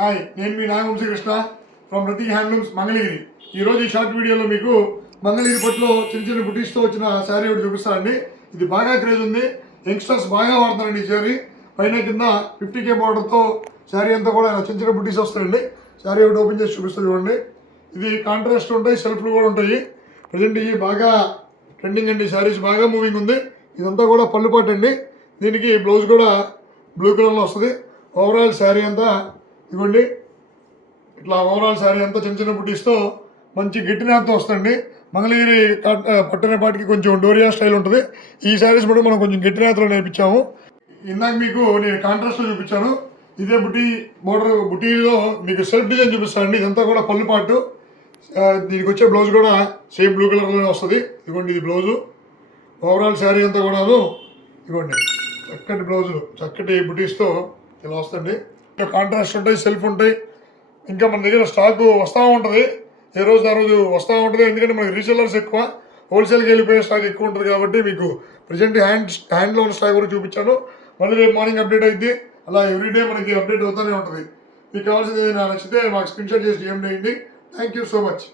Hi, నేను మీ Nagavamsi Krishna from Prateek handlooms Mangalagiri. ఈరోజు ఈ షార్ట్ వీడియోలో మీకు మంగళగిరి పట్టులో చిన్న చిన్న బుటీస్తో వచ్చిన శారీ ఒకటి చూపిస్తానండి. ఇది బాగా క్రేజ్ ఉంది, యంగ్స్టర్స్ బాగా వాడుతున్నారండి ఈ శారీ. పైన కింద 50K బార్డర్తో శారీ అంతా కూడా చిన్న చిన్న బుటీస్ వస్తాయండి. శారీ ఒకటి ఓపెన్ చేసి చూపిస్తుంది చూడండి. ఇది కాంట్రాస్ట్ ఉంటాయి, సెల్ఫ్లు కూడా ఉంటాయి. ప్రజెంట్ ఇవి బాగా ట్రెండింగ్ అండి, శారీస్ బాగా మూవింగ్ ఉంది. ఇదంతా కూడా పళ్ళుపాటు అండి. దీనికి బ్లౌజ్ కూడా బ్లూ కలర్లో వస్తుంది. ఓవరాల్ శారీ అంతా ఇవ్వండి, ఇట్లా ఓవరాల్ శారీ అంతా చిన్న చిన్న బుటీస్తో మంచి గట్టినాథతో వస్తుంది. మంగళగిరి పట్టణపాటికి కొంచెం డోరియా స్టైల్ ఉంటుంది. ఈ శారీస్ కూడా మనం కొంచెం గట్టినాథలో నేర్పించాము. ఇందాక మీకు నేను కాంట్రాస్ట్లో చూపించాను. ఇదే బుటీ బోర్డర్ బుటీలో మీకు సెల్ఫ్ డిజైన్ చూపిస్తానండి. ఇదంతా కూడా పళ్ళు పాటు. దీనికి వచ్చే బ్లౌజ్ కూడా సేమ్ బ్లూ కలర్లోనే వస్తుంది. ఇదిగోండి, ఇది బ్లౌజు. ఓవరాల్ శారీ అంతా కూడాను ఇవ్వండి, చక్కటి బ్లౌజులు చక్కటి బుటీస్తో ఇలా వస్తుంది. కాంట్రాస్ట్ ఉంటాయి, సెల్ఫ్ ఉంటాయి. ఇంకా మన దగ్గర స్టాక్ వస్తూ ఉంటుంది, ఏ రోజు ఆ రోజు వస్తూ ఉంటుంది. ఎందుకంటే మనకి రీసెల్లర్స్ ఎక్కువ, హోల్సేల్కి వెళ్ళిపోయే స్టాక్ ఎక్కువ ఉంటుంది. కాబట్టి మీకు ప్రజెంట్ హ్యాండ్లో ఉన్న స్టాక్ కూడా చూపించాను. మళ్ళీ రేపు మార్నింగ్ అప్డేట్ అయింది. అలా ఎవ్రీడే మనకి అప్డేట్ అవుతూనే ఉంటుంది. మీకు కావాల్సింది ఏదైనా నచ్చితే మాకు స్క్రీన్ షాట్ చేసి డిఎం చేయండి. Thank you so much.